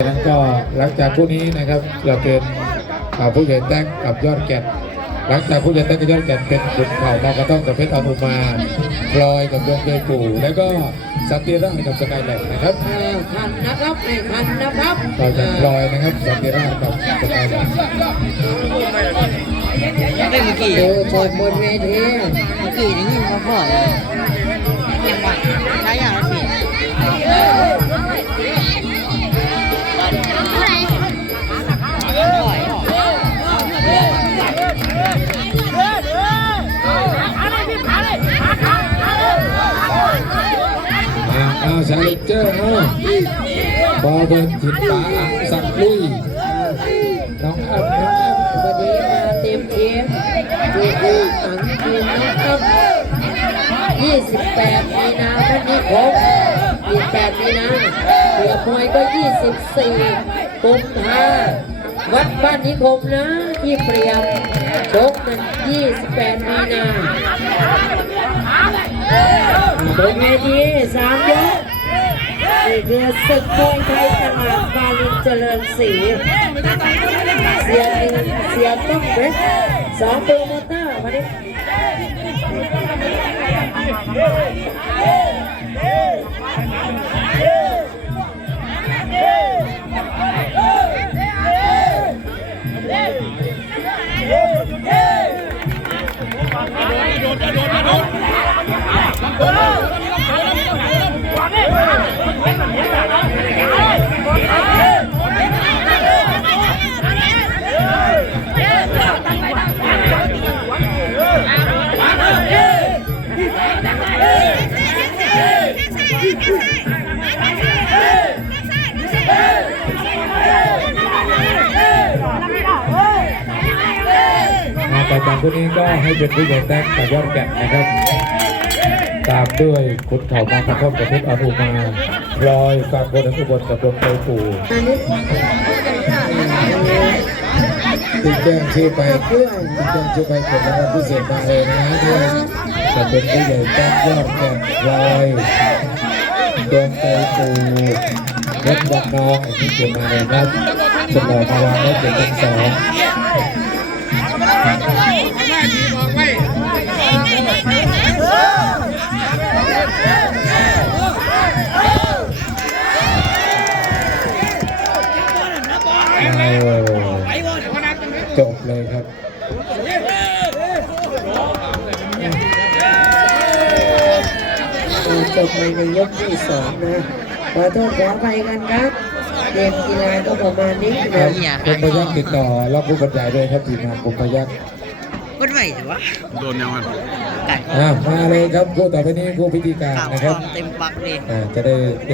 นั้นก็หลังจากคู่นี้นะครับเราเป็นผู้ใหญ่แต้งกับยอดแก่นหลังจากผู้ใหญ่แต้งกับยอดแก่นเป็นขุนเข่ามากระต้องกับเพชรอนุมาพลอยกับดวงเคยปู่แล้วก็สันติราชกับสกายแลนด์นะครับเออทันนะครับไม่ทันนะครับต่อจากพลอยนะครับสันติราชกับสกายแลนด์เล่นเมื่อกี้ดูชมบนเวทีกี้นี่มาพ่อ อ่าเอาชาเลเจอร์เอาบอลเบินถิ่นป่าสักลุยน้องอัพน้องอัพวันนี้มาเต็มทีมทีมผู้สังทีมนะครับ28 มีนาพันนิคม28 มีนาเสือมวยก็ 24กุมภาวัดบ้านนิคมนะที่เปรียมชกกัน28 มีนาบนเวทีสามยก คือศึกมวยไทยตลาดบาลินเจริญศรีเสียหนึ่งเสียต้องเพชรสองโปรโมเตอร์วันนี้ มาต่อจากคู่นี้ก็ให้เป็นผู้ใหญ่แต้งกับยอดแก่นะครับ ตามด้วยขุนเข่ามากระทบกับเพชรอนุมาพลอยฝากบนอุบลกับดวงเคยปู่อันนี้ติดแจ้งชื่อไปติดแจ้งชื่อไปเกิดรางวัลพิเศษมาเลยนะด้วยจะเป็นผู้ใหญ่แต้งยอดแก่นพลอย ดวงเคยปู่รถบักน้องที่เกิดมาเลยนะสมองมาวางไว้เป็นทั้งสองจบเลยครับ จบไปในยกที่สองนะขอโทษขออภัยกันครับ เกมกีฬาก็ประมาณนี้ครันะบผมพยักติดต่อรับผู้บรรยายด้วยครับทีมงานผมพยักมันไหวแต่ว่าโดนยังไงไก่อ่ามาเลยครับคู่ต่อไปนี้คู่พิธีการข่าวนะคครัวาบมเต็มปักเลยอ่าจะได้